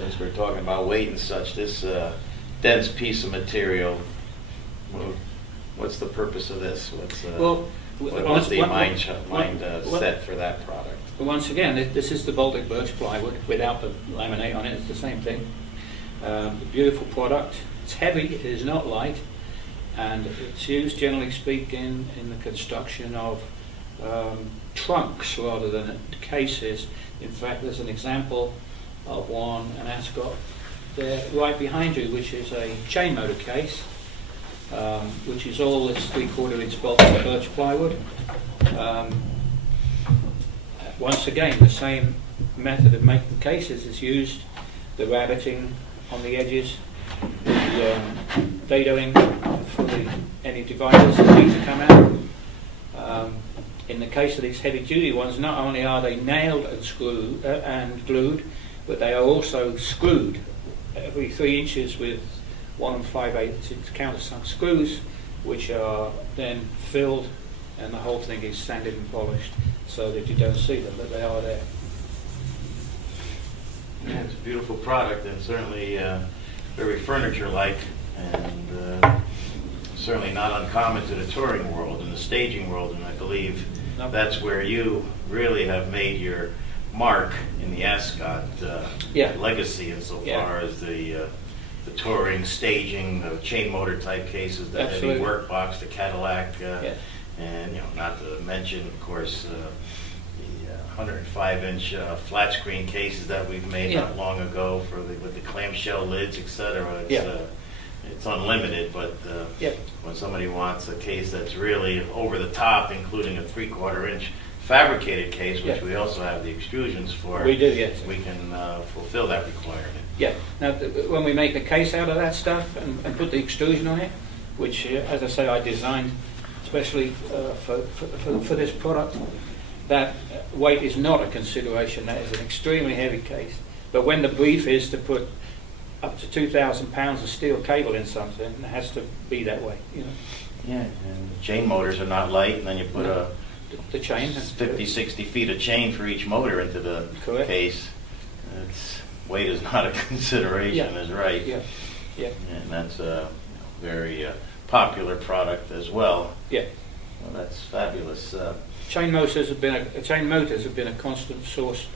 Since we're talking about weight and such, this dense piece of material, what's the purpose of this? What's the mind set for that product? Once again, this is the Baltic birch plywood without the laminate on it. It's the same thing. Beautiful product. It's heavy. It is not light, and it's used, generally speaking, in the construction of trunks rather than cases. In fact, there's an example of one, an Ascot, there right behind you, which is a chain motor case, which is all this 3/4 inch Baltic birch plywood. Once again, the same method of making cases is used, the rabbiting on the edges, the dadoing for any dividers that need to come out. In the case of these heavy duty ones, not only are they nailed and screwed and glued, but they are also screwed every 3 inches with 1 5/8 countersunk screws, which are then filled, and the whole thing is sanded and polished so that you don't see them, but they are there. Yeah, it's a beautiful product, and certainly very furniture-like, and certainly not uncommon to the touring world and the staging world, and I believe that's where you really have made your mark in the Ascot legacy insofar as the touring, staging, the chain motor type cases, the heavy workbox, the Cadillac, and not to mention, of course, the 105-inch flat screen cases that we've made not long ago with the clamshell lids, etc. It's unlimited, but when somebody wants a case that's really over the top, including a 3/4 inch fabricated case, which we also have the extrusions for, we do, yes. We can fulfill that requirement. Yeah. Now, when we make a case out of that stuff and put the extrusion on it, which, as I say, I designed especially for this product, that weight is not a consideration. That is an extremely heavy case. But when the brief is to put up to 2,000 pounds of steel cable in something, it has to be that way. Yeah, and the chain motors are not light, and then you put the chain 50, 60 feet of chain for each motor into the case. Weight is not a consideration, is right. Yeah. And that's a very popular product as well. Yeah. Well, that's fabulous. Chain motors have been a constant source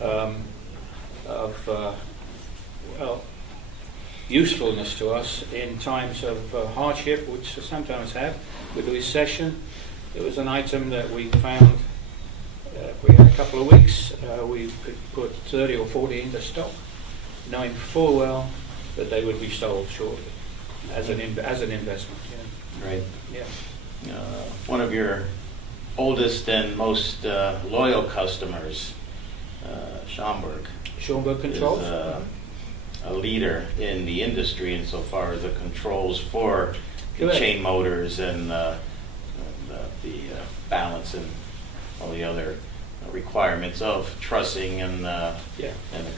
of usefulness to us in times of hardship, which we sometimes have. With the recession, it was an item that we found. We had a couple of weeks, we could put 30 or 40 into stock, knowing full well that they would be sold shortly as an investment. Right. Yeah. One of your oldest and most loyal customers, Skjonberg Controls, is a leader in the industry insofar as the controls for the chain motors and the balance and all the other requirements of trussing and the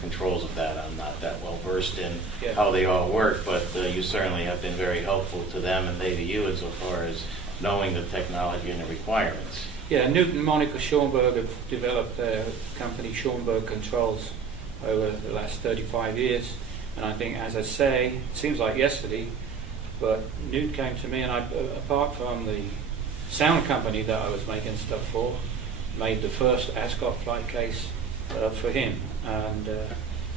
controls of that. I'm not that well versed in how they all work, but you certainly have been very helpful to them and they to you insofar as knowing the technology and the requirements. Yeah, Newton and Monica Skjonberg have developed their company Skjonberg Controls over the last 35 years, and I think, as I say, it seems like yesterday, but Newt came to me, and I, apart from the sound company that I was making stuff for, made the first Ascot flight case for him, and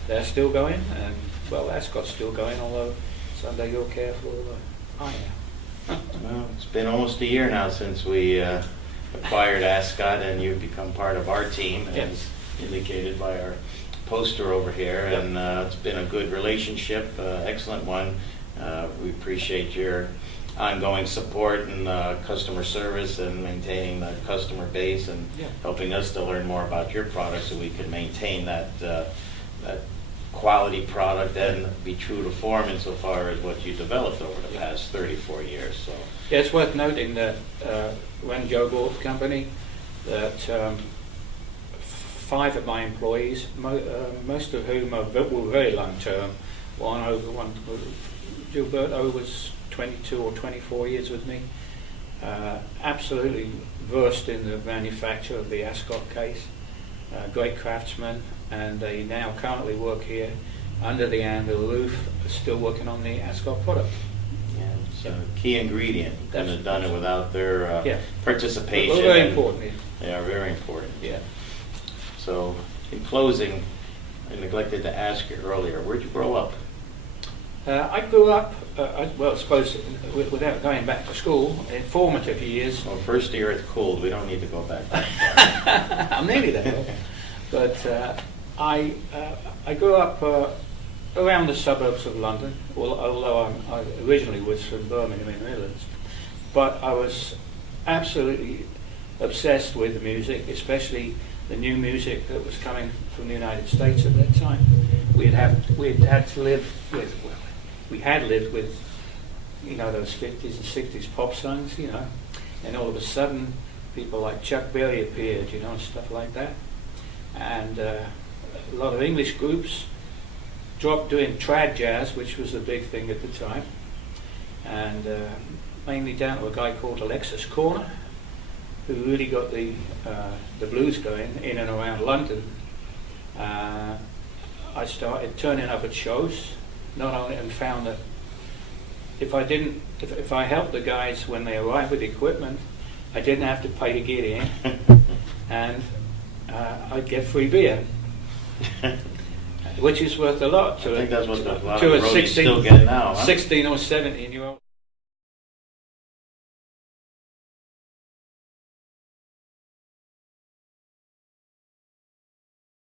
they're still going, and well, Ascot's still going, although it's under your careful eye now. Well, it's been almost a year now since we acquired Ascot, and you've become part of our team, as indicated by our poster over here, and it's been a good relationship, excellent one. We appreciate your ongoing support and customer service and maintaining the customer base and helping us to learn more about your product so we can maintain that quality product and be true to form insofar as what you developed over the past 34 years. So yeah, it's worth noting that when Joe bought the company, that 5 of my employees, most of whom were very long term, Gilberto was 22 or 24 years with me, absolutely versed in the manufacture of the Ascot case, great craftsmen, and they now currently work here under the Anvil roof, still working on the Ascot product. Yeah, it's a key ingredient. Couldn't have done it without their Yeah. participation. Well, very and important. They are very important. Yeah. So, in closing, I neglected to ask you earlier, where'd you grow up? I grew up, I suppose, without going back to school, in formative years. Well, first the earth cooled. We don't need to go back that far. I'm nearly there. But I grew up around the suburbs of London, although I originally was from Birmingham in the Midlands. But I was absolutely obsessed with the music, especially the new music that was coming from the United States at that time. We had lived with, you know, those 50s and 60s pop songs, you know, and all of a sudden people like Chuck Berry appeared, you know, stuff like that. And a lot of English groups dropped doing trad jazz, which was a big thing at the time, and mainly down to a guy called Alexis Corner, who really got the blues going in and around London. I started turning up at shows, not only, and found that if I helped the guys when they arrived with equipment, I didn't have to pay to get in, and I'd get free beer, which is worth a lot to I think that's what a lot to of a roadies still get now. Huh? 16 or 17-year-old.